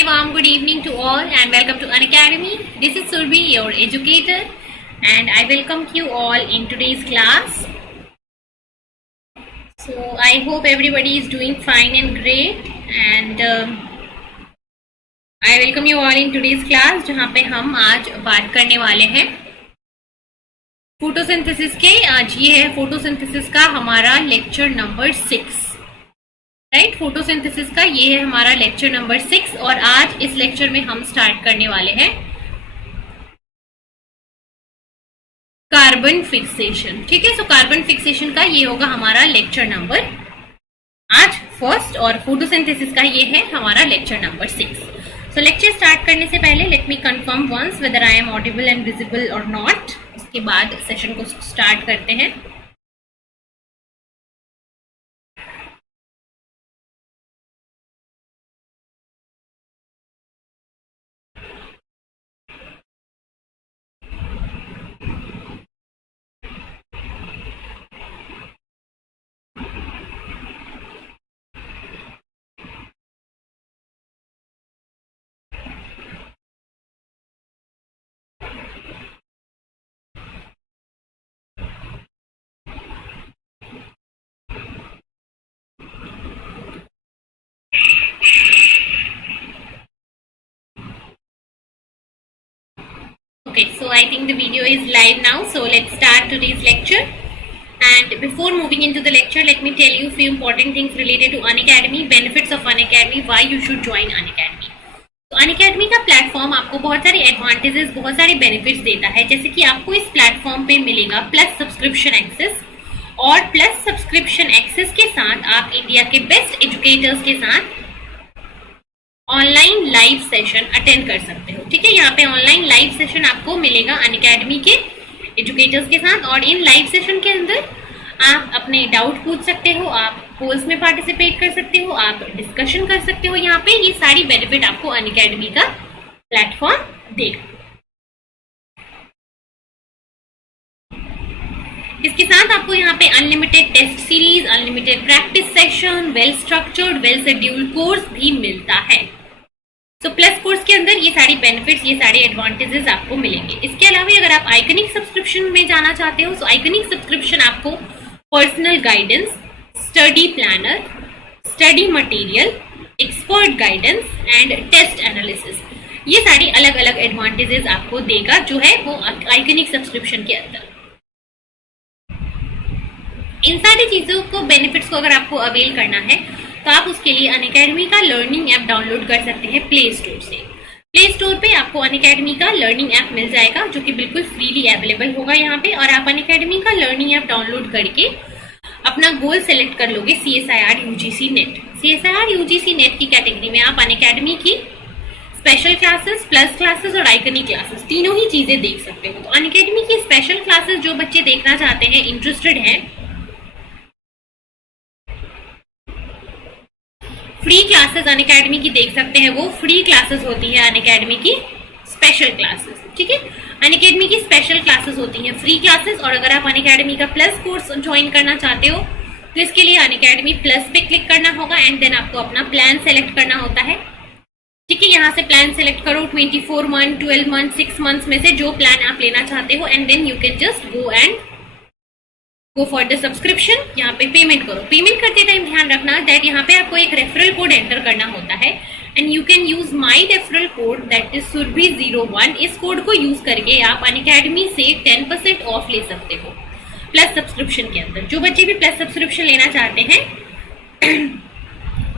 very warm good evening to all and welcome to Unacademy. This is Surbi, your educator, and I welcome you all in today's class. So I hope everybody is doing fine and great, and I welcome you all in today's class जहाँ पे हम आज बात करने वाले हैं photosynthesis के। आज ये है फोटोसिंथेसिस का हमारा लेक्चर नंबर 6, राइट। फोटोसिंथेसिस का ये है हमारा लेक्चर नंबर 6 और आज इस लेक्चर में हम स्टार्ट करने वाले हैं कार्बन फिक्सेशन। ठीक है, सो कार्बन फिक्सेशन का ये होगा हमारा लेक्चर नंबर आज फर्स्ट और फोटोसिंथेसिस का ये है हमारा lecture number 6। So lecture start करने से पहले let me confirm once whether I am audible and visible or not. उसके बाद सेशन को स्टार्ट करते हैं। Okay, so I think the video is live now, so let's start today's lecture. And before moving into the lecture, let me tell you a few important things related to Unacademy, benefits of Unacademy, why you should join Unacademy. तो Unacademy का platform आपको बहुत सारे advantages, बहुत सारे benefits देता है। जैसे कि आपको इस प्लेटफॉर्म पे मिलेगा प्लस सब्सक्रिप्शन एक्सेस, और प्लस सब्सक्रिप्शन एक्सेस के साथ आप इंडिया के बेस्ट एजुकेटर्स के साथ ऑनलाइन लाइव सेशन अटेंड कर सकते हो। ठीक है, यहाँ पे ऑनलाइन लाइव सेशन आपको मिलेगा अनअकैडमी के एजुकेटर्स के साथ, और इन लाइव सेशन के अंदर आप अपने डाउट पूछ सकते हो, आप पोल्स में पार्टिसिपेट कर सकते हो, आप डिस्कशन कर सकते हो। यहाँ पे ये सारी बेनिफिट आपको अनअकैडमी का प्लेटफॉर्म देगा। इसके साथ आपको यहाँ पे unlimited test series, unlimited practice session, well structured, well scheduled course भी मिलता है। तो प्लस कोर्स के अंदर ये सारी बेनिफिट्स, ये सारे एडवांटेजेस आपको मिलेंगे। इसके अलावा अगर आप आइकनिक सब्सक्रिप्शन में जाना चाहते हो, तो आइकनिक सब्सक्रिप्शन आपको personal guidance, study planner, study material, expert guidance and test analysis, ये सारी अलग अलग एडवांटेजेस आपको देगा जो है वो आइकनिक सब्सक्रिप्शन के अंदर। इन सारी चीजों को, बेनिफिट्स को अगर आपको अवेल करना है तो आप उसके लिए अनअकैडमी का लर्निंग ऐप डाउनलोड कर सकते हैं प्ले स्टोर से। प्ले स्टोर पे आपको अनअकैडमी का लर्निंग ऐप मिल जाएगा जो कि बिल्कुल फ्रीली अवेलेबल होगा यहाँ पे, और आप अनअकैडमी का लर्निंग ऐप डाउनलोड करके अपना गोल सेलेक्ट कर लोगे CSIR UGC net. CSIR UGC net की कैटेगरी में आप अनअकैडमी की स्पेशल क्लासेस, प्लस क्लासेस और आइकनिक क्लासेस तीनों ही चीजें देख सकते हो। तो अनअकैडमी की स्पेशल क्लासेस जो बच्चे देखना चाहते हैं, इंटरेस्टेड हैं, फ्री क्लासेस अनअकैडमी की देख सकते हैं। वो फ्री क्लासेस होती है अनअकैडमी की स्पेशल क्लासेस। ठीक है, अनअकैडमी की स्पेशल क्लासेस होती हैं फ्री क्लासेस। और अगर आप अनअकैडमी का प्लस कोर्स ज्वाइन करना चाहते हो तो इसके लिए अनअकैडमी प्लस पे क्लिक करना होगा एंड देन आपको अपना प्लान सेलेक्ट करना होता है। ठीक है, यहाँ से प्लान सेलेक्ट करो, 24 मंथ, 12 मंथ, 6 मंथ्स में से जो प्लान आप लेना चाहते हो, and then you can just go for the subscription. यहाँ पे पेमेंट करो। पेमेंट करते टाइम ध्यान रखना दैट यहाँ पे आपको एक रेफरल कोड एंटर करना होता है and you can use my referral code that is surbi01। इस कोड को यूज करके आप अनअकैडमी से 10% ऑफ ले सकते हो प्लस सब्सक्रिप्शन के अंदर। जो बच्चे भी प्लस सब्सक्रिप्शन लेना चाहते हैं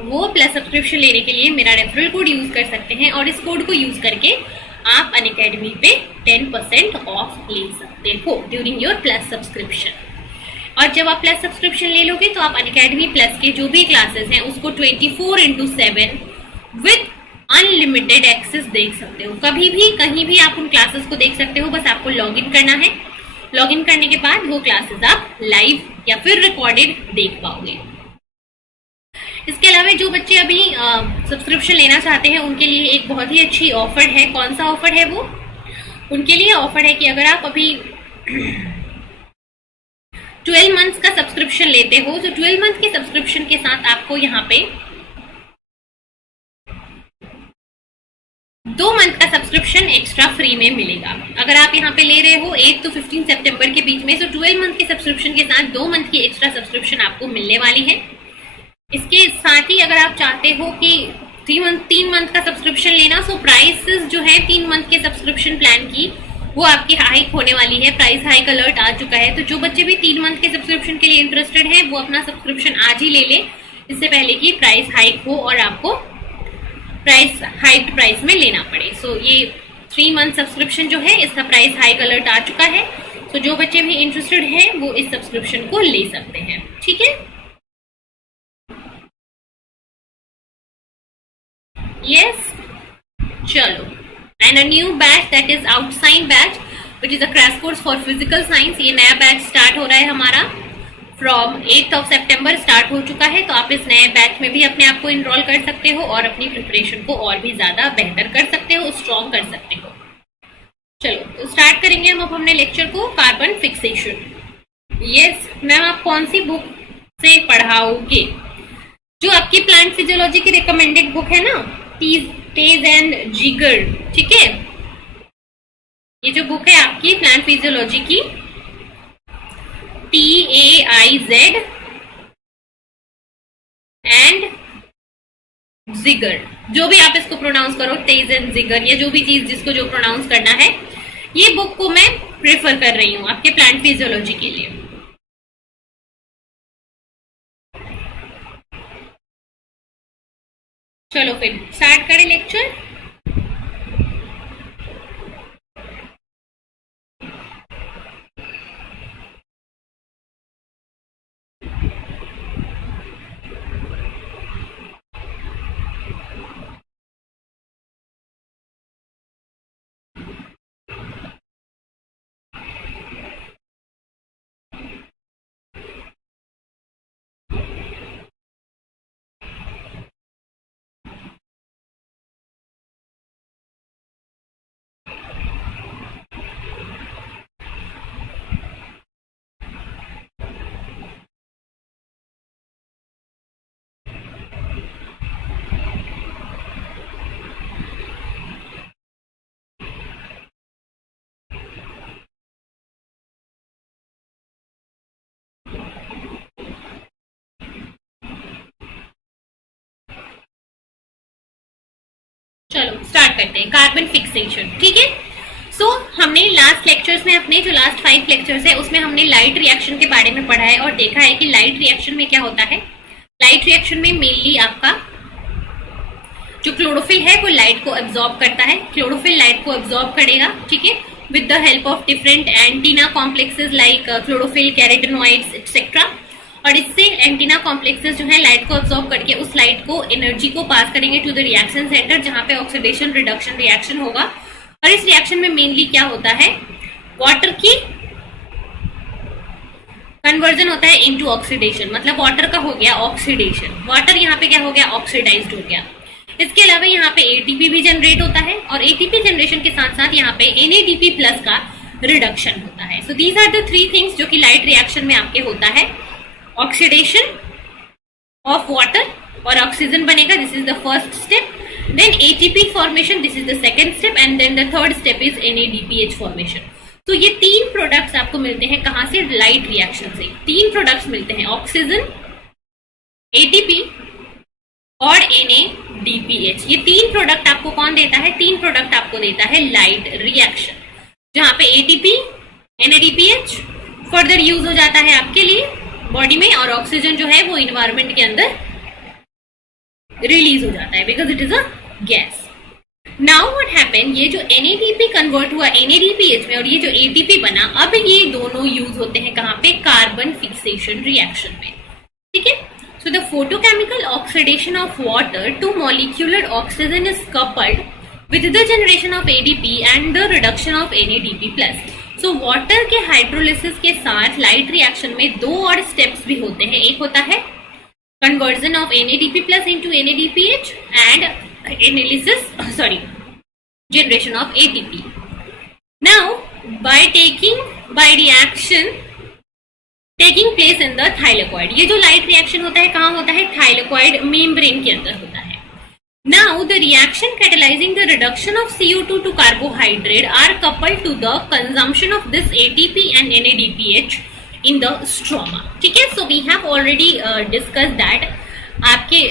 वो प्लस सब्सक्रिप्शन लेने के लिए मेरा रेफरल कोड यूज कर सकते हैं, और इस कोड को यूज करके आप अनअकैडमी पे 10% ऑफ ले सकते हो ड्यूरिंग योर प्लस सब्सक्रिप्शन। और जब आप प्लस सब्सक्रिप्शन ले लोगे तो आप अनअकैडमी प्लस के जो भी क्लासेस हैं उसको 24/7 विद अनलिमिटेड एक्सेस देख सकते हो। कभी भी कहीं भी आप उन क्लासेस को देख सकते हो, बस आपको लॉग इन करना है। लॉग इन करने के बाद वो क्लासेस आप लाइव या फिर रिकॉर्डेड देख पाओगे। इसके अलावा जो बच्चे अभी सब्सक्रिप्शन लेना चाहते हैं उनके लिए एक बहुत ही अच्छी ऑफर है। कौन सा ऑफर है वो? उनके लिए ऑफर है कि अगर आप अभी 12 मंथ्स का सब्सक्रिप्शन लेते हो, तो 12 मंथ के सब्सक्रिप्शन के साथ आपको यहाँ पे 2 मंथ का सब्सक्रिप्शन एक्स्ट्रा फ्री में मिलेगा। अगर आप यहाँ पे ले रहे हो 8 to 15 सितंबर के बीच में, तो 12 मंथ के सब्सक्रिप्शन के साथ 2 मंथ की एक्स्ट्रा सब्सक्रिप्शन आपको मिलने वाली है। इसके साथ ही अगर आप चाहते हो कि 3 मंथ का सब्सक्रिप्शन लेना, सो प्राइसेस जो है 3 मंथ के सब्सक्रिप्शन प्लान की वो आपकी हाइक होने वाली है। प्राइस हाइक अलर्ट आ चुका है, तो जो बच्चे भी 3 मंथ के सब्सक्रिप्शन के लिए इंटरेस्टेड हैं वो अपना सब्सक्रिप्शन आज ही ले ले, इससे पहले कि प्राइस हाइक हो और आपको प्राइस में लेना पड़े। सो ये 3 मंथ सब्सक्रिप्शन जो है इसका प्राइस हाइक अलर्ट आ चुका है। तो जो बच्चे भी इंटरेस्टेड हैं वो इस सब्सक्रिप्शन को ले सकते हैं, ठीक है। यस, चलो, and a new batch that is outshine batch which is a crash course for physical science. ये नया बैच स्टार्ट हो रहा है हमारा, फ्रॉम 8 सितंबर स्टार्ट हो चुका है। तो आप इस नए बैच में भी अपने आप को इनरोल कर सकते हो और अपनी प्रिपरेशन को और भी ज्यादा बेहतर कर सकते हो, स्ट्रॉन्ग कर सकते हो। चलो, तो स्टार्ट करेंगे हम अब हमने लेक्चर को, कार्बन फिक्सेशन। यस मैम, आप कौन सी बुक से पढ़ाओगे? जो आपकी प्लांट फिजियोलॉजी की रिकमेंडेड बुक है ना, टेज एंड जिगर, ठीक है। ये जो बुक है आपकी प्लांट फिजियोलॉजी की, TAIZ एंड जिगर, जो भी आप इसको प्रोनाउंस करो, टेज एंड जिगर, या जो भी चीज जिसको जो प्रोनाउंस करना है, ये बुक को मैं प्रेफर कर रही हूँ आपके प्लांट फिजियोलॉजी के लिए। चलो फिर स्टार्ट करें लेक्चर। चलो स्टार्ट करते हैं, कार्बन फिक्सेशन, ठीक है। सो हमने लास्ट लेक्चर्स में, अपने जो लास्ट 5 लेक्चर्स है उसमें हमने लाइट रिएक्शन के बारे में पढ़ा है और देखा है कि लाइट रिएक्शन में क्या होता है। लाइट रिएक्शन में मेनली आपका जो क्लोरोफिल है वो लाइट को एब्जॉर्ब करता है। क्लोरोफिल लाइट को एब्जॉर्ब करेगा, ठीक है, with the help of different antenna complexes like chlorophyll, carotenoids etcetera. और इससे एंटीना कॉम्प्लेक्सेस जो है लाइट को एब्जॉर्ब करके उस लाइट को, एनर्जी को पास करेंगे टू द रिएक्शन सेंटर, जहां पे ऑक्सीडेशन रिडक्शन रिएक्शन होगा। और इस रिएक्शन में मेनली क्या होता है, वाटर की कन्वर्जन होता है इनटू ऑक्सीडेशन, मतलब वाटर का हो गया ऑक्सीडेशन, वाटर यहाँ पे क्या हो गया, ऑक्सीडाइज्ड हो गया। इसके अलावा यहाँ पे एटीपी भी जनरेट होता है और एटीपी जनरेशन के साथ साथ यहाँ पे NADP प्लस का रिडक्शन होता है। So these are the 3 things जो कि लाइट रिएक्शन में आपके होता है। ऑक्सीडेशन ऑफ वाटर और ऑक्सीजन बनेगा, this is the first step. Then ATP formation, this is the second step, and then the third step is NADPH formation. तो ये 3 प्रोडक्ट्स आपको मिलते हैं कहां से, लाइट रिएक्शन से। 3 प्रोडक्ट्स मिलते हैं, ऑक्सीजन, ATP और NADPH। ये 3 प्रोडक्ट आपको कौन देता है, 3 प्रोडक्ट आपको देता है लाइट रिएक्शन, जहां पे ATP, NADPH फर्दर यूज हो जाता है आपके लिए बॉडी में, और ऑक्सीजन जो है वो इन्वायरमेंट के अंदर रिलीज हो जाता है because it is a gas. Now what happen, ये जो NADP कन्वर्ट हुआ NADPH में और ये जो ATP बना, अब ये दोनों यूज होते हैं कहां पे, कार्बन फिक्सेशन रिएक्शन में, ठीक है। So the photochemical oxidation of water to molecular oxygen is coupled with the generation of ADP and the reduction of NADP+. So water के हाइड्रोलिसिस के साथ लाइट रिएक्शन में 2 और स्टेप्स भी होते हैं। एक होता है conversion of NADP+ into NADPH and generation of ATP. Now by reaction taking place in the thylakoid, ये जो लाइट रिएक्शन होता है कहाँ होता है, थाइलेकॉइड मेम्ब्रेन के अंदर होता है। Now, the reaction catalyzing the reduction of CO2 to carbohydrate are coupled to the consumption of this ATP and NADPH in the stroma. ठीक है, so we have already discussed that आपके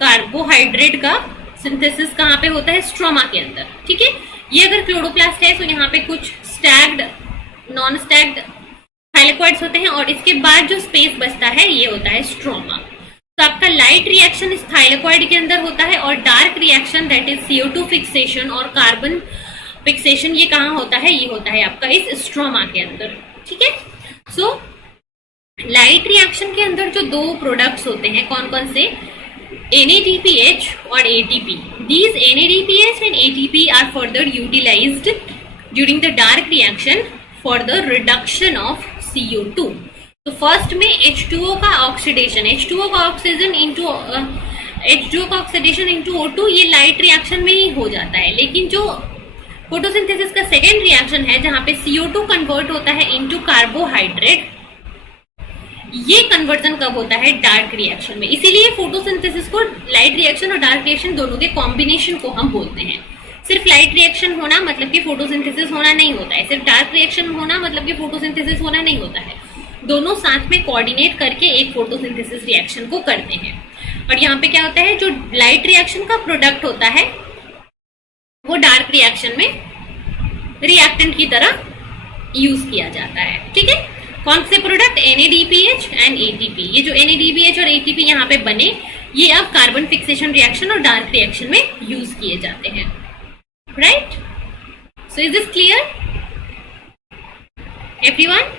carbohydrate का synthesis कहाँ पे होता है, stroma के अंदर. ठीक है, ये अगर क्लोरोप्लास्ट है तो यहाँ पे कुछ स्टैग्ड, नॉन स्टैग्ड थाइलेकॉइड्स होते हैं और इसके बाद जो स्पेस बचता है ये होता है स्ट्रोमा. तो आपका लाइट रिएक्शन इस थाइलेकॉइड के अंदर होता है और dark reaction that is CO2 fixation और कार्बन फिक्सेशन ये कहाँ होता है, ये होता है आपका इस स्ट्रोमा के अंदर. ठीक है, सो लाइट रिएक्शन के अंदर जो दो प्रोडक्ट्स होते हैं कौन कौन से, NADPH और ATP. These NADPH and ATP are further utilized during the dark reaction for the reduction of CO2. तो फर्स्ट में H2O का ऑक्सीडेशन, H2O का ऑक्सीजन इंटू O2 ये लाइट रिएक्शन में ही हो जाता है. लेकिन जो फोटोसिंथेसिस का सेकेंड रिएक्शन है जहां पे CO2 कन्वर्ट होता है इनटू कार्बोहाइड्रेट, ये कन्वर्जन कब होता है, डार्क रिएक्शन में. इसीलिए फोटोसिंथेसिस को लाइट रिएक्शन और डार्क रिएक्शन दोनों के कॉम्बिनेशन को हम बोलते हैं. सिर्फ लाइट रिएक्शन होना मतलब कि फोटोसिंथेसिस होना नहीं होता है, सिर्फ डार्क रिएक्शन होना मतलब कि फोटोसिंथेसिस होना नहीं होता है. दोनों साथ में कोऑर्डिनेट करके एक फोटोसिंथेसिस रिएक्शन को करते हैं. और यहाँ पे क्या होता है, जो लाइट रिएक्शन का प्रोडक्ट होता है वो डार्क रिएक्शन में रिएक्टेंट की तरह यूज किया जाता है. ठीक है, कौन से प्रोडक्ट, NADPH एंड ATP. ये जो NADPH और ATP यहाँ पे बने ये अब कार्बन फिक्सेशन रिएक्शन और डार्क रिएक्शन में यूज किए जाते हैं. Right, so is this clear everyone?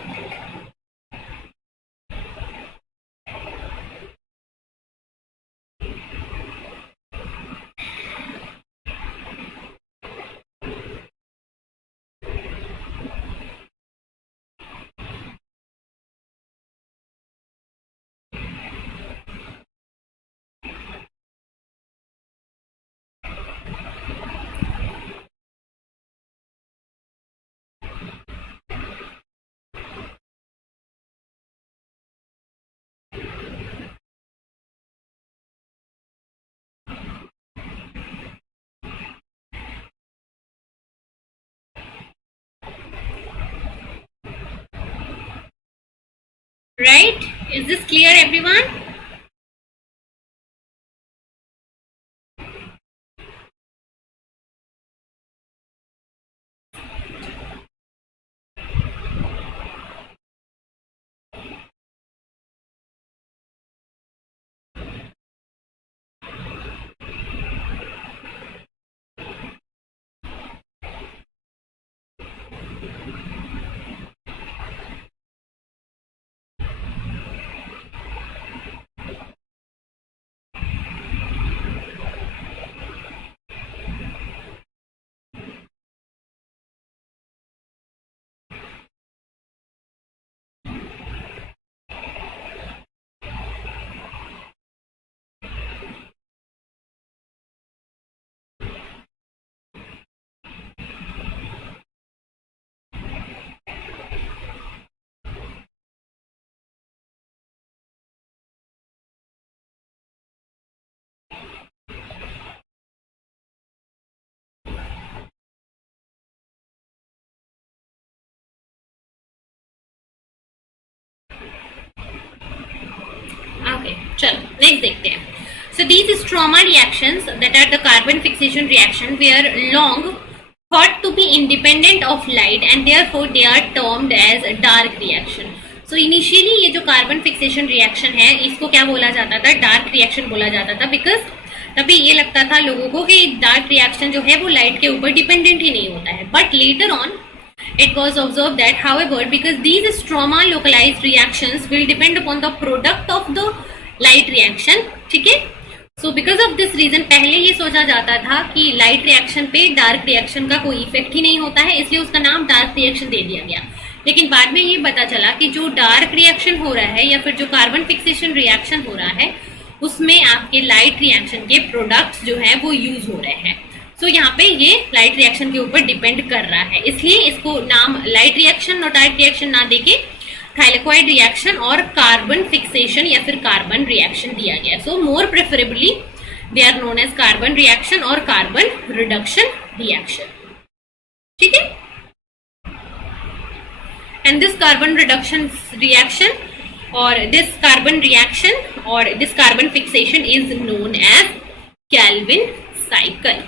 Right? Is this clear everyone? Okay, चलो नेक्स्ट देखते हैं. So these stroma reactions that are the carbon fixation reaction were long thought to be independent of light and therefore they are termed as dark reaction. So initially ये जो carbon fixation reaction है इसको क्या बोला जाता था, dark reaction बोला जाता था, because तभी ये लगता था लोगों को कि dark reaction जो है वो light के ऊपर dependent ही नहीं होता है. But later on it was observed that however because these stroma localized reactions will depend upon the product of the light reaction. ठीक है, so because of this reason पहले ये सोचा जाता था कि लाइट रिएक्शन पे डार्क रिएक्शन का कोई इफेक्ट ही नहीं होता है, इसलिए उसका नाम डार्क रिएक्शन दे दिया गया. लेकिन बाद में ये पता चला कि जो डार्क रिएक्शन हो रहा है या फिर जो कार्बन फिक्सेशन रिएक्शन हो रहा है उसमें आपके लाइट रिएक्शन के प्रोडक्ट्स जो है वो यूज हो रहे हैं. सो यहाँ पे ये लाइट रिएक्शन के ऊपर डिपेंड कर रहा है, इसलिए इसको नाम लाइट रिएक्शन और डार्क रिएक्शन ना देके थाइलेकॉइड रिएक्शन और कार्बन फिक्सेशन या फिर कार्बन रिएक्शन दिया गया. So more preferably they are known as carbon reaction और कार्बन रिडक्शन रिएक्शन, ठीक है। And this carbon reduction reaction or this carbon reaction or this carbon fixation is known as Calvin cycle.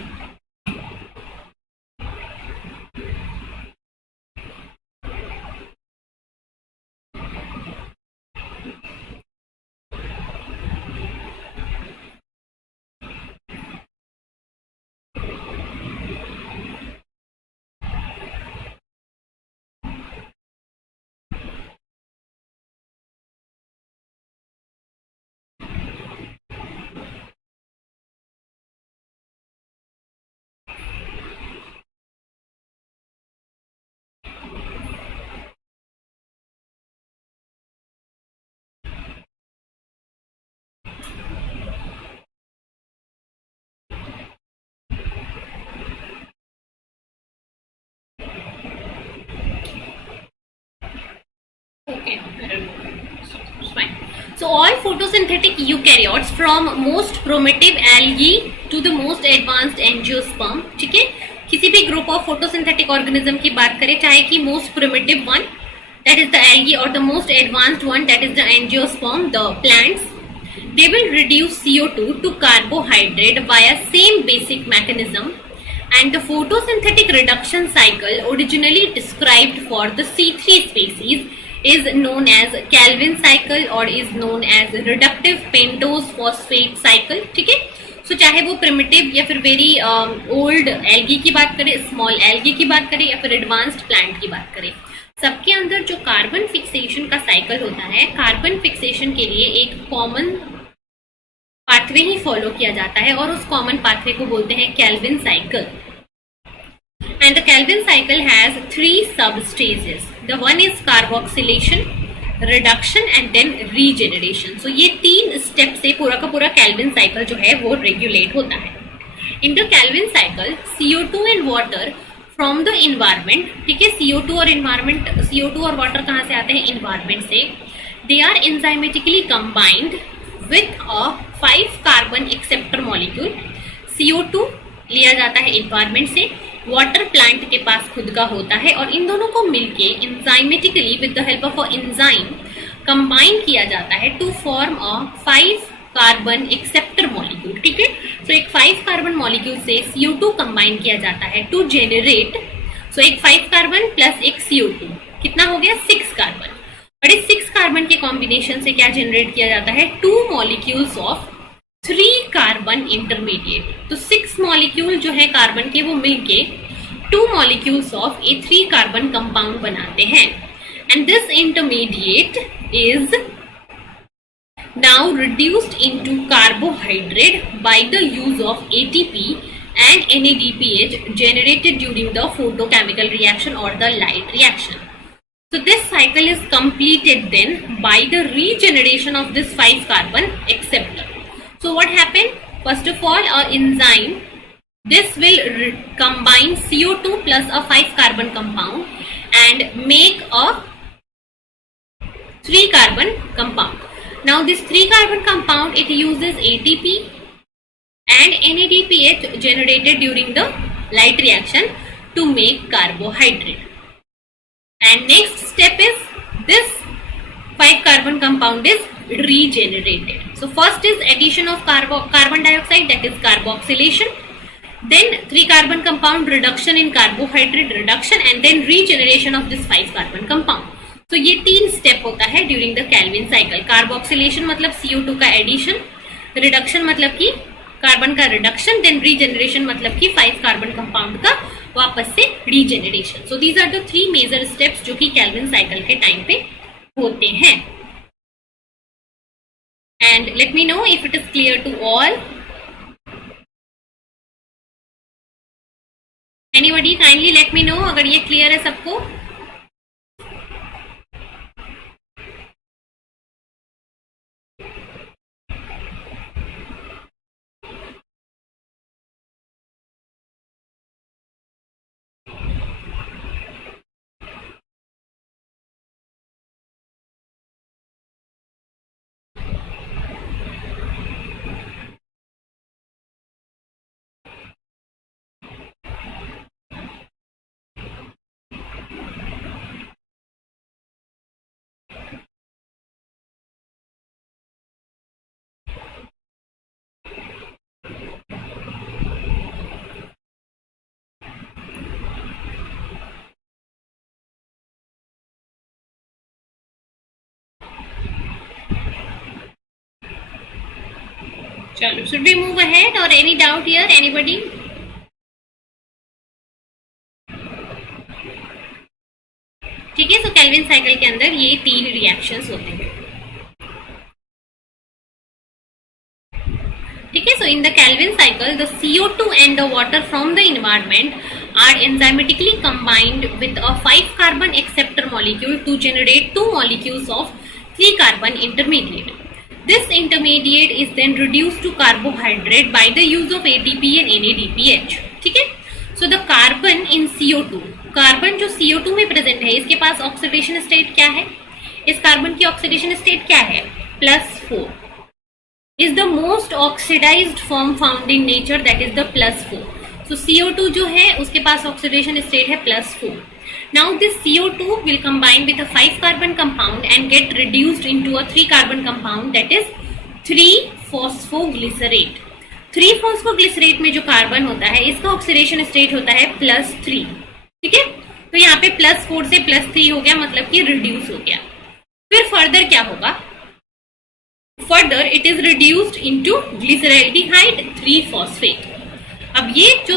Okay, I don't know. It's fine. So all photosynthetic eukaryotes from most primitive algae to the most advanced angiosperm, ठीक है, किसी भी group of photosynthetic organism की बात करें, चाहे कि most primitive one that is the algae और the most advanced one that is the angiosperm, the plants, they will reduce CO2 to carbohydrate via same basic mechanism, and the photosynthetic reduction cycle originally described for the C3 species is known as Calvin cycle or is known as reductive pentose phosphate cycle, ठीक है। सो चाहे वो primitive या फिर very old algae की बात करें, small algae की बात करें या फिर एडवांस्ड प्लांट की बात करें, सबके अंदर जो कार्बन फिक्सेशन का साइकिल होता है, कार्बन फिक्सेशन के लिए एक कॉमन पाथवे ही फॉलो किया जाता है और उस कॉमन पाथवे को बोलते हैं Calvin cycle. And the Calvin cycle has 3 sub stages. The one is carboxylation, reduction and then regeneration. So ये 3 स्टेप से पूरा का पूरा कैल्विन साइकिल जो है वो रेगुलेट होता है। In the Calvin cycle CO2 and water from the environment, ठीक है, CO2 और इन्वायरमेंट, CO2 और वाटर कहाँ से आते हैं? इन्वायरमेंट से। They are enzymatically combined with a 5 carbon acceptor molecule. CO2 लिया जाता है इन्वायरमेंट से, वाटर प्लांट के पास खुद का होता है और इन दोनों को मिलके enzymatically with the help of a enzyme combine किया जाता है to form a 5 carbon acceptor molecule, ठीक है। सो एक 5 कार्बन मॉलिक्यूल से CO2 कंबाइन किया जाता है टू जेनरेट, सो एक 5 कार्बन प्लस एक CO2 कितना हो गया? 6 कार्बन। और इस 6 कार्बन के कॉम्बिनेशन से क्या जनरेट किया जाता है? 2 मॉलिक्यूल्स ऑफ 3 कार्बन इंटरमीडिएट। तो 6 मॉलिक्यूल जो है कार्बन के वो मिलके 2 molecules of A 3 carbon compound बनाते हैं। And this intermediate is now reduced into carbohydrate by the use of ATP and NADPH generated during the photochemical reaction or the light reaction. So this cycle is completed then by the regeneration of this 5 carbon acceptor. So what happened? First of all, a enzyme, this will combine CO2 plus a 5 carbon compound and make a 3 carbon compound. Now this 3 carbon compound, it uses ATP and NADPH generated during the light reaction to make carbohydrate. And next step is this 5 carbon compound is regenerated. So first is addition of carbon dioxide, that is carboxylation. Then 3 carbon compound reduction in carbohydrate reduction and then regeneration of this 5 carbon compound. So ये 3 step होता है during the Calvin cycle. Carboxylation मतलब CO2 का addition, reduction मतलब कि carbon का reduction, then regeneration मतलब कि 5 कार्बन कंपाउंड का वापस से regeneration. So these are the 3 major steps जो कि कैल्विन साइकिल के टाइम पे होते हैं। And let me know if it is clear to all. Anybody kindly let me know अगर ये क्लियर है सबको। चलो, should we move ahead or any doubt here, anybody? ठीक है, सो केल्विन साइकिल के अंदर ये 3 रिएक्शंस होते हैं। ठीक है, so in the Calvin cycle the CO2 and the water from the environment are enzymatically combined with a 5 carbon acceptor molecule to generate 2 molecules of 3 carbon intermediate. This intermediate is then reduced to carbohydrate by the use of ATP and NADPH. ठीक है, so the carbon in CO2, carbon जो CO2 में present है, इसके पास oxidation state क्या है? इस carbon की ऑक्सीडेशन स्टेट क्या है? +4 is the most oxidized form found in nature, that is the +4. So CO2 जो है उसके पास ऑक्सीडेशन स्टेट है +4. Now this CO2 will combine with a 5 carbon compound and get reduced into a 3 carbon compound, that is 3-phosphoglycerate. 3-phosphoglycerate में जो carbon होता है इसका oxidation state होता है +3. ठीक है, तो यहाँ पे +4 से +3 हो गया, मतलब कि रिड्यूस हो गया। फिर फर्दर क्या होगा? Further it is reduced into glyceraldehyde 3-phosphate. अब ये जो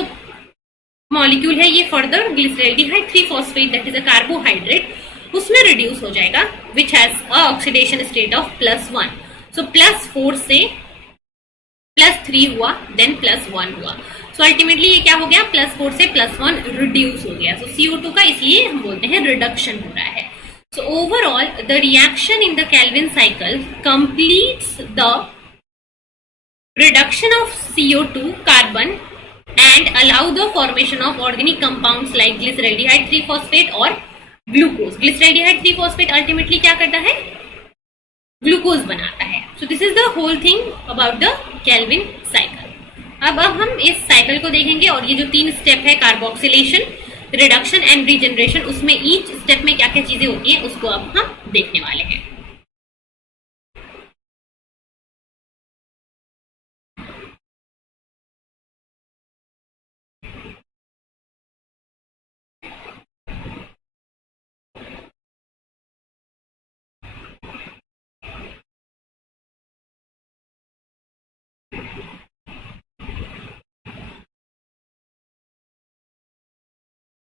मॉलिक्यूल है ये further glyceraldehyde 3-phosphate that is a carbohydrate उसमें रिड्यूस हो जाएगा, which has a oxidation state of +1. So +4 से +3 हुआ, देन +1 हुआ। सो अल्टीमेटली ये क्या हो गया? +4 से +1 रिड्यूस हो गया। सो CO2 का इसलिए हम बोलते हैं रिडक्शन हो रहा है। So overall, the reaction in the Kelvin cycle completes the reduction of CO2 carbon and allow the formation of organic compounds like glyceraldehyde 3-phosphate और glucose. Glyceraldehyde 3-phosphate ultimately क्या करता है? ग्लूकोज बनाता है। So this is the whole thing about the Kelvin cycle. अब हम इस cycle को देखेंगे और ये जो 3 स्टेप है, कार्बोक्सिलेशन, रिडक्शन एंड रीजनरेशन, उसमें ईच स्टेप में क्या क्या चीजें होती हैं उसको अब हम देखने वाले हैं।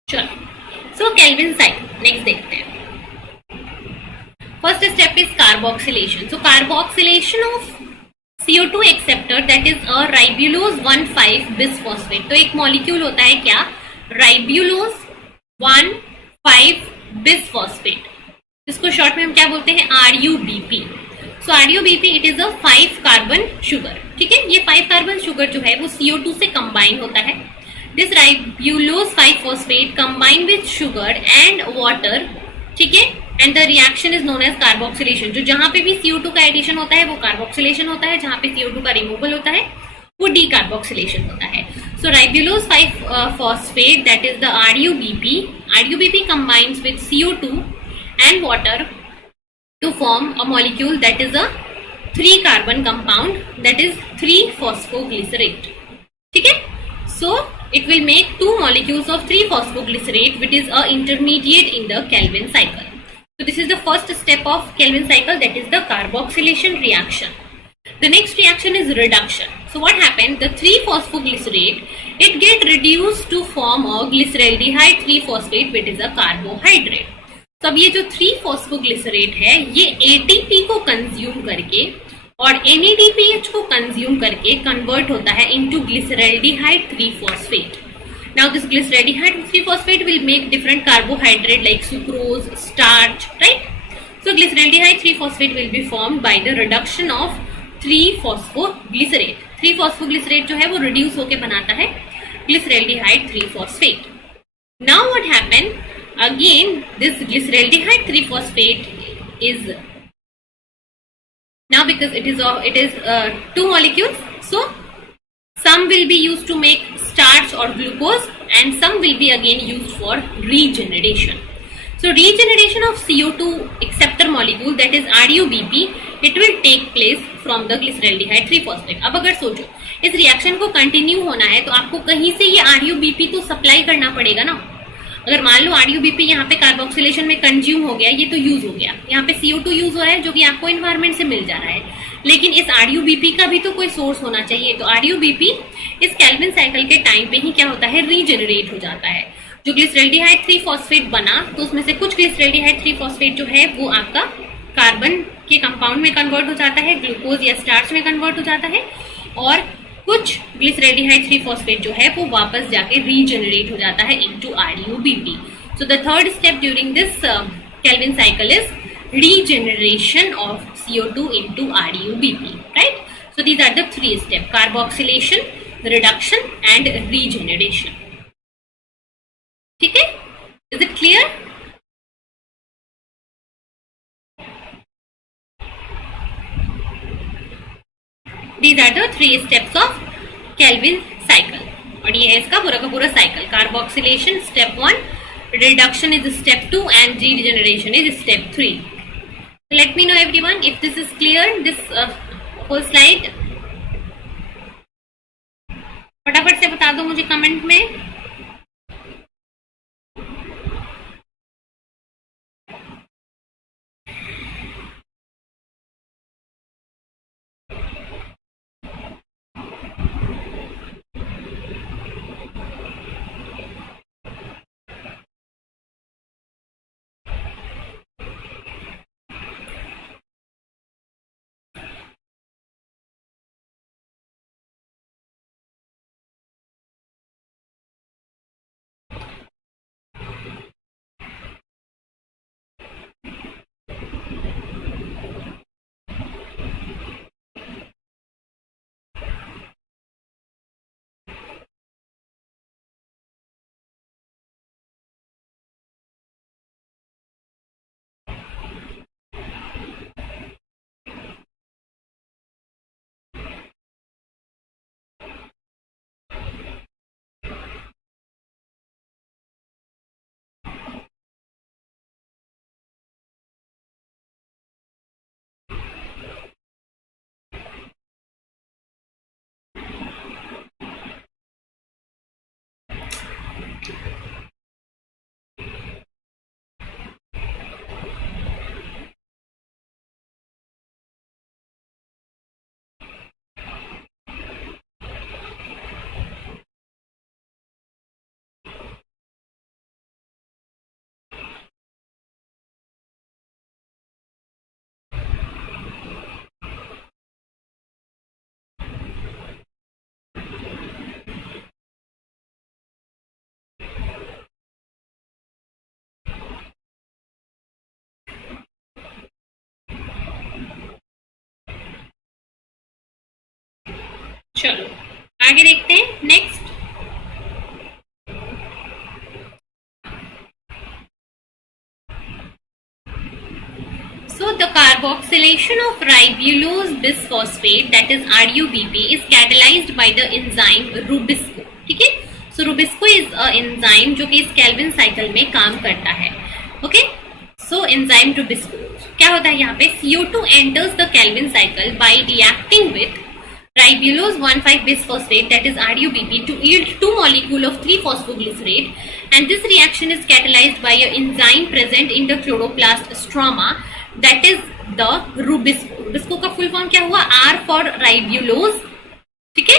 चलो, सो केल्विन साइकिल नेक्स्ट देखते हैं। First step is carboxylation. So carboxylation of CO2 acceptor that is a ribulose 1,5 bisphosphate. तो एक मॉलिक्यूल होता है क्या? राइब्यूलोज 1,5 बिसफॉस्फेट, इसको शॉर्ट में हम क्या बोलते हैं? RUBP. So RUBP it is a 5 carbon sugar. ठीक है, ये 5 कार्बन शुगर जो है वो CO2 से कंबाइन होता है. This ribulose 5-phosphate combined with sugar and water, ठीक है, and the reaction is known as carboxylation. जो जहां पे भी CO2 का एडिशन होता है वो कार्बोक्सिलेशन होता है, जहां पे CO2 का रिमूवल होता है वो डीकार्बोक्सिलेशन होता है. So ribulose 5-phosphate that is the RUBP. RUBP combines with CO2 and water to form a molecule that is a 3 carbon compound that is 3-phosphoglycerate. ठीक है, so it will make 2 molecules of 3-phosphoglycerate, which is a intermediate in the Kelvin cycle. So this is the first step of Kelvin cycle, that is the carboxylation reaction. The next reaction is reduction. So what happened? The 3-phosphoglycerate, it get reduced to form a glyceraldehyde 3-phosphate, which is a carbohydrate. तो अब ये जो 3-phosphoglycerate है ये ATP को consume करके और NADPH को कंज्यूम करके कन्वर्ट होता है into glyceraldehyde 3-phosphate. Now this glyceraldehyde 3-phosphate will make different carbohydrate like sucrose, starch, right? So glyceraldehyde 3-phosphate will be formed by the reduction of 3-phosphoglycerate. 3-phosphoglycerate जो है वो reduce होके बनाता है glyceraldehyde 3-phosphate. Now what happen? Again this glyceraldehyde 3-phosphate is now because it is 2 molecules, so some will be used to make starch or glucose and some will be again used for regeneration. So regeneration of CO2 acceptor molecule that is RUBP, it will take place from the glyceraldehyde 3-phosphate. अब अगर सोचो इस reaction को continue होना है तो आपको कहीं से ये RUBP तो सप्लाई करना पड़ेगा ना. अगर मान लो RuBP यहाँ पे कार्बोक्सिलेशन में कंज्यूम हो गया, ये तो यूज हो गया, यहाँ पे CO2 यूज हो रहा है जो कि आपको इन्वायरमेंट से मिल जा रहा है, लेकिन इस RuBP का भी तो कोई सोर्स होना चाहिए। तो RuBP इस केल्विन साइकिल के टाइम पे ही क्या होता है, रीजनरेट हो जाता है। जो ग्लिसरॉल्डिहाइड 3 फॉस्फेट बना तो उसमें से कुछ ग्लिसरॉल्डिहाइड 3 फॉस्फेट जो है वो आपका कार्बन के कंपाउंड में कन्वर्ट हो जाता है, ग्लूकोज या स्टार्च में कन्वर्ट हो जाता है, और कुछ ग्लिसरॉल्डिहाइड 3 फॉस्फेट जो है वो वापस जाके रीजनरेट हो जाता है into RuBP। So the third step during this Calvin cycle is regeneration of CO2 into RuBP, right? So these are the 3 steps: carboxylation, reduction and regeneration. ठीक है? Is it clear? These are the 3 steps of Kelvin cycle. और ये है इसका पूरा का पूरा cycle. Carboxylation step 1, reduction is step 2 and regeneration is step 3. Let me know everyone if this is clear, this whole slide. फटाफट से बता दो मुझे कमेंट में। चलो आगे देखते हैं next. So the carboxylation of ribulose bisphosphate, that is RuBP, is catalyzed by the enzyme Rubisco. ठीक है, so Rubisco is a enzyme जो कि इस केल्विन साइकिल में काम करता है। ओके, so enzyme Rubisco क्या होता है यहाँ पे, CO2 enters the Kelvin cycle by reacting with ribulose 1,5 bisphosphate, that is RuBP, to yield 2 molecule of 3-phosphoglycerate, and this reaction is catalyzed by an enzyme present in the chloroplast stroma, that is the Rubisco. Rubisco का full form क्या हुआ, R for ribulose, ठीक है,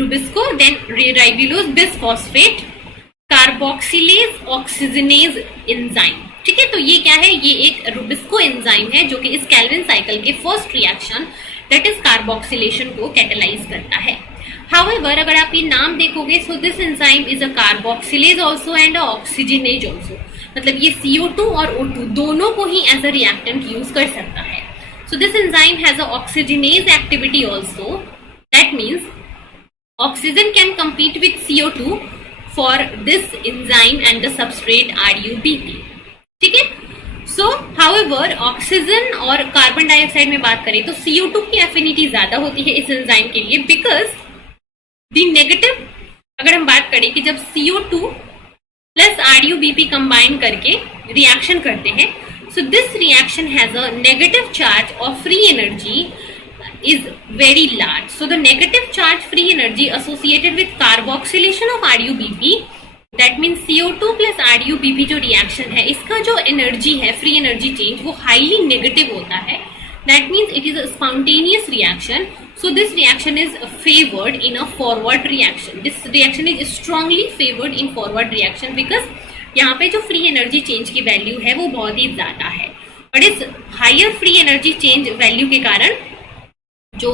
Rubisco, then ribulose bisphosphate carboxylase oxygenase enzyme, ठीक है। तो ये क्या है, ये एक रुबिस्को एंजाइम है जो कि इस केल्विन साइकिल के first reaction that is carboxylation को कैटेलाइज करता है। हाउएवर अगर आप ये नाम देखोगे, so this enzyme is a carboxylase also and a oxygenase also, मतलब ये CO2 और O2 दोनों को ही एज अ रिएक्टेंट यूज कर सकता है। So this enzyme has a oxygenase activity also, that means oxygen can compete with CO2 for this enzyme and the substrate RuBP, ठीक है। सो हाउएवर ऑक्सीजन और कार्बन डाइऑक्साइड में बात करें तो CO2 की एफिनिटी ज्यादा होती है इस एंजाइम के लिए, बिकॉज द नेगेटिव, अगर हम बात करें कि जब CO2 प्लस RuBP कंबाइन करके रिएक्शन करते हैं, so this reaction has a negative charge of free energy is very large. So the negative charge free energy associated with carboxylation of RuBP that means CO2 plus RUBP जो reaction है, इसका जो energy है, free energy change, वो highly negative होता है. That means it is a spontaneous reaction. So this reaction is favored in a forward reaction. This reaction is strongly favored in forward reaction because यहाँ पे जो free energy change की value है वो बहुत ही ज्यादा है, और इस higher free energy change value के कारण जो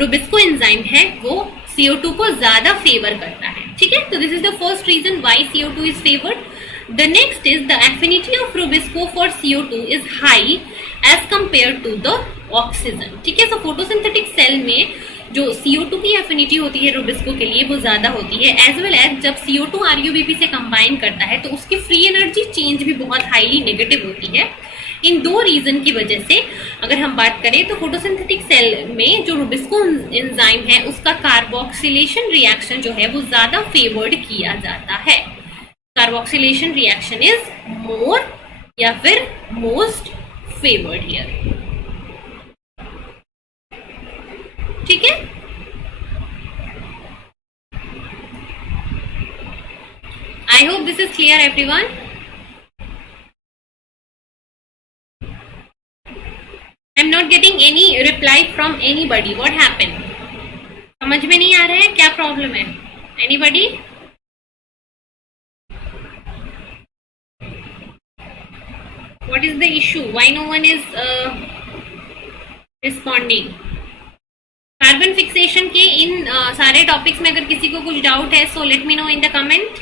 रुबिस्को एंजाइम है वो CO2 को ज्यादा फेवर करता है. ठीक है, तो this is the first reason why CO2 is favoured. The next is the affinity of rubisco for CO2 is high as compare to the oxygen. ठीक है, तो फोटोसिंथेटिक सेल में जो CO2 की एफिनिटी होती है रुबिस्को के लिए वो ज्यादा होती है, एज वेल एज जब CO2 RUBP से कंबाइन करता है तो उसकी फ्री एनर्जी चेंज भी बहुत हाईली नेगेटिव होती है. इन दो रीजन की वजह से अगर हम बात करें तो फोटोसिंथेटिक सेल में जो रुबिस्को एंजाइम है उसका कार्बोक्सिलेशन रिएक्शन जो है वो ज्यादा फेवर्ड किया जाता है. कार्बोक्सिलेशन रिएक्शन इज मोर या फिर मोस्ट फेवर्ड हियर. ठीक है, I hope this is clear everyone. I am not getting any reply from anybody. What happened? समझ में नहीं आ रहा है, क्या प्रॉब्लम है? Anybody? What is the issue? Why no one is responding? Carbon fixation के इन सारे टॉपिक्स में अगर किसी को कुछ डाउट है so let me no in the comment.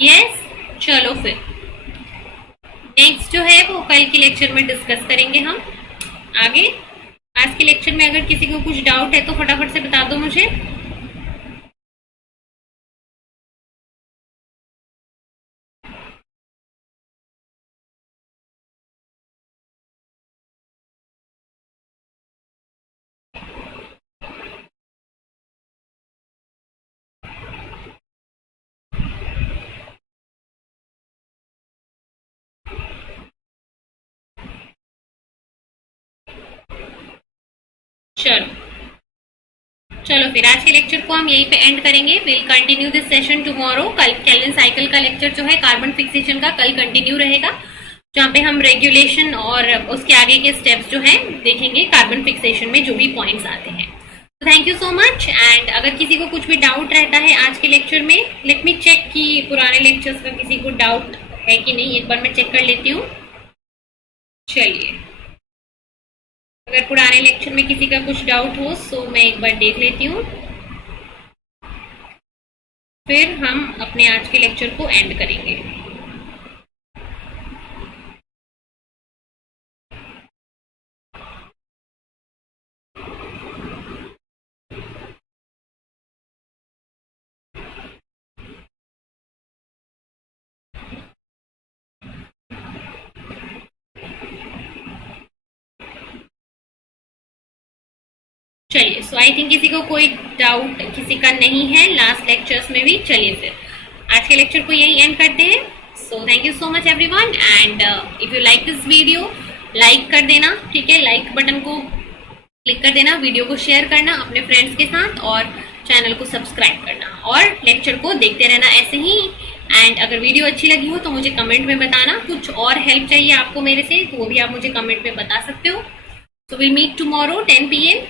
Yes, चलो फिर नेक्स्ट जो है वो कल के लेक्चर में डिस्कस करेंगे हम आगे. आज के लेक्चर में अगर किसी को कुछ डाउट है तो फटाफट से बता दो मुझे. चलो फिर आज के लेक्चर को हम यहीं पे एंड करेंगे. Will continue this session tomorrow. कल केल्विन साइकिल का लेक्चर जो है कार्बन फिक्सेशन का कल कंटिन्यू रहेगा, जहाँ पे हम रेगुलेशन और उसके आगे के स्टेप्स जो हैं देखेंगे कार्बन फिक्सेशन में जो भी पॉइंट्स आते हैं. तो thank you so much. And अगर किसी को कुछ भी डाउट रहता है आज के लेक्चर में, लेट मी चेक कि पुराने लेक्चर्स का किसी को डाउट है कि नहीं, एक बार मैं चेक कर लेती हूँ. चलिए, अगर पुराने लेक्चर में किसी का कुछ डाउट हो तो मैं एक बार देख लेती हूँ, फिर हम अपने आज के लेक्चर को एंड करेंगे. चलिए, सो आई थिंक किसी को कोई डाउट किसी का नहीं है लास्ट लेक्चर्स में भी. चलिए फिर आज के लेक्चर को यही एंड करते हैं. So thank you so much everyone. And if you like this video, like कर देना. ठीक है, लाइक बटन को क्लिक कर देना, वीडियो को शेयर करना अपने फ्रेंड्स के साथ, और चैनल को सब्सक्राइब करना, और लेक्चर को देखते रहना ऐसे ही. एंड अगर वीडियो अच्छी लगी हो तो मुझे कमेंट में बताना. कुछ और हेल्प चाहिए आपको मेरे से तो वो भी आप मुझे कमेंट में बता सकते हो. So will meet tomorrow 10 PM.